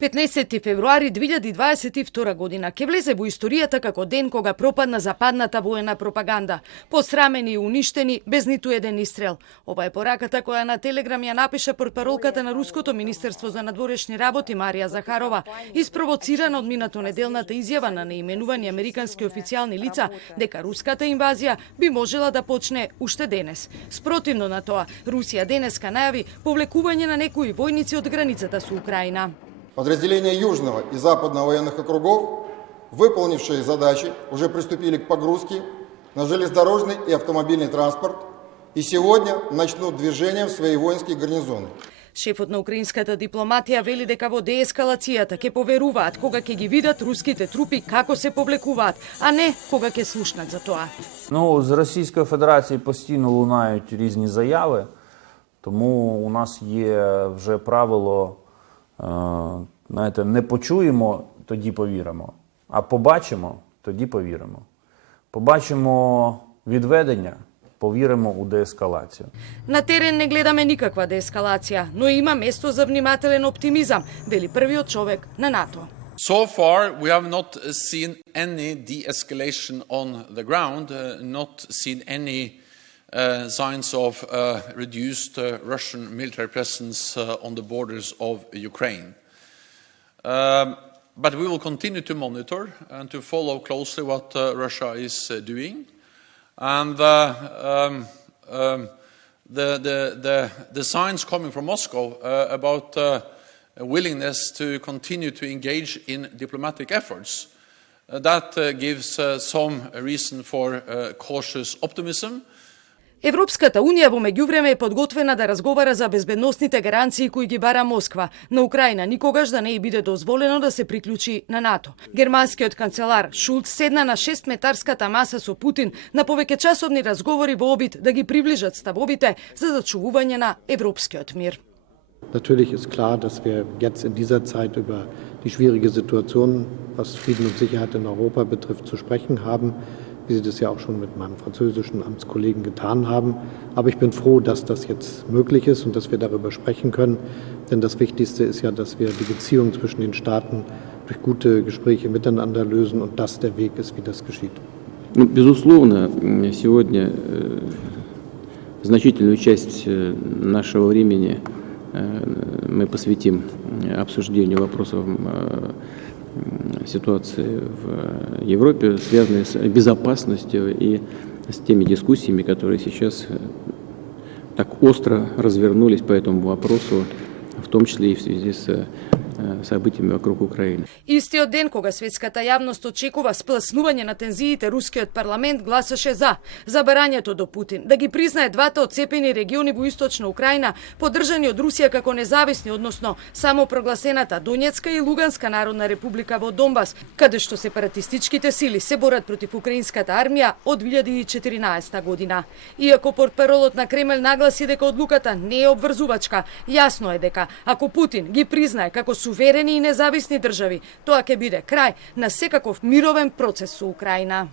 15 февруари 2022 година ќе влезе во историјата како ден кога пропадна западната воена пропаганда, посрамени и уништени без ниту еден истрел. Ова е пораката која на Телеграм ја напиша портпаролката на Руското министерство за надворешни работи Марија Захарова, испровоцирана од минато неделната изјава на неименувани американски официјални лица дека руската инвазија би можела да почне уште денес. Спротивно на тоа, Русија денеска најави повлекување на некои војници од границата со Украина. Подразделения Южного и Западного военных округов, выполнившие задачи, уже приступили к погрузке на железнодорожный и автомобильный транспорт и сегодня начнут движение в свои воинские гарнизоны. Шефот на украинската дипломатија вели дека во деескалацијата ќе поверуваат кога ќе ги видат руските трупи како се повлекуваат, а не кога ќе слушнат за тоа. З Російської Федерації постійно лунають різні заяви, тому у нас є вже правило, знаєте, не почуємо, тоді повіримо, а побачимо, тоді повіримо. Побачимо відведення, повіримо у деескалацiju. На терен не гледаме никаква деескалација, но има место за внимателен оптимизам, вели првиот човек на НАТО. So far, we have not seen any de-escalation on the ground, not seen any signs of reduced Russian military presence on the borders of Ukraine. But we will continue to monitor and to follow closely what Russia is doing. And the signs coming from Moscow about willingness to continue to engage in diplomatic efforts, that gives some reason for cautious optimism. Европската Унија во меѓувреме е подготвена да разговара за безбедносните гаранции кои ги бара Москва. На Украина никогаш да не и биде дозволено да се приклучи на НАТО. Германскиот канцелар Шулц седна на 6-метарската маса со Путин на повеќечасовни разговори во обид да ги приближат ставовите за зачувување на европскиот мир. Natürlich ist klar, dass wir jetzt in dieser Zeit über die schwierige Situation, was Frieden und Sicherheit in Europa betrifft, zu sprechen haben, wie Sie das ja auch schon mit meinem französischen Amtskollegen getan haben. Aber ich bin froh, dass das jetzt möglich ist und dass wir darüber sprechen können. Denn das Wichtigste ist ja, dass wir die Beziehungen zwischen den Staaten durch gute Gespräche miteinander lösen und das der Weg ist, wie das geschieht. Безусловно, сегодня значительную часть нашего времени мы посвятим обсуждению вопросов ситуации в Европе, связанной с безопасностью и с теми дискуссиями, которые сейчас так остро развернулись по этому вопросу, в том числе и в связи с событиями вокруг Украины. Истиот ден кога светската јавност очекува спласнување на тензиите, рускиот парламент гласаше за забарањето до Путин да ги признае двата отцепени региони во источна Украина, поддржани од Русија како независни, односно само прогласената Донецка и Луганска народна република во Донбас, каде што сепаратистичките сили се борат против украинската армија од 2014 година. Иако портпаролот на Кремљ нагласи дека одлуката не е обврзувачка, јасно е дека ако Путин ги признае како суверени и независни држави, тоа ќе биде крај на секаков мировен процес со Украина.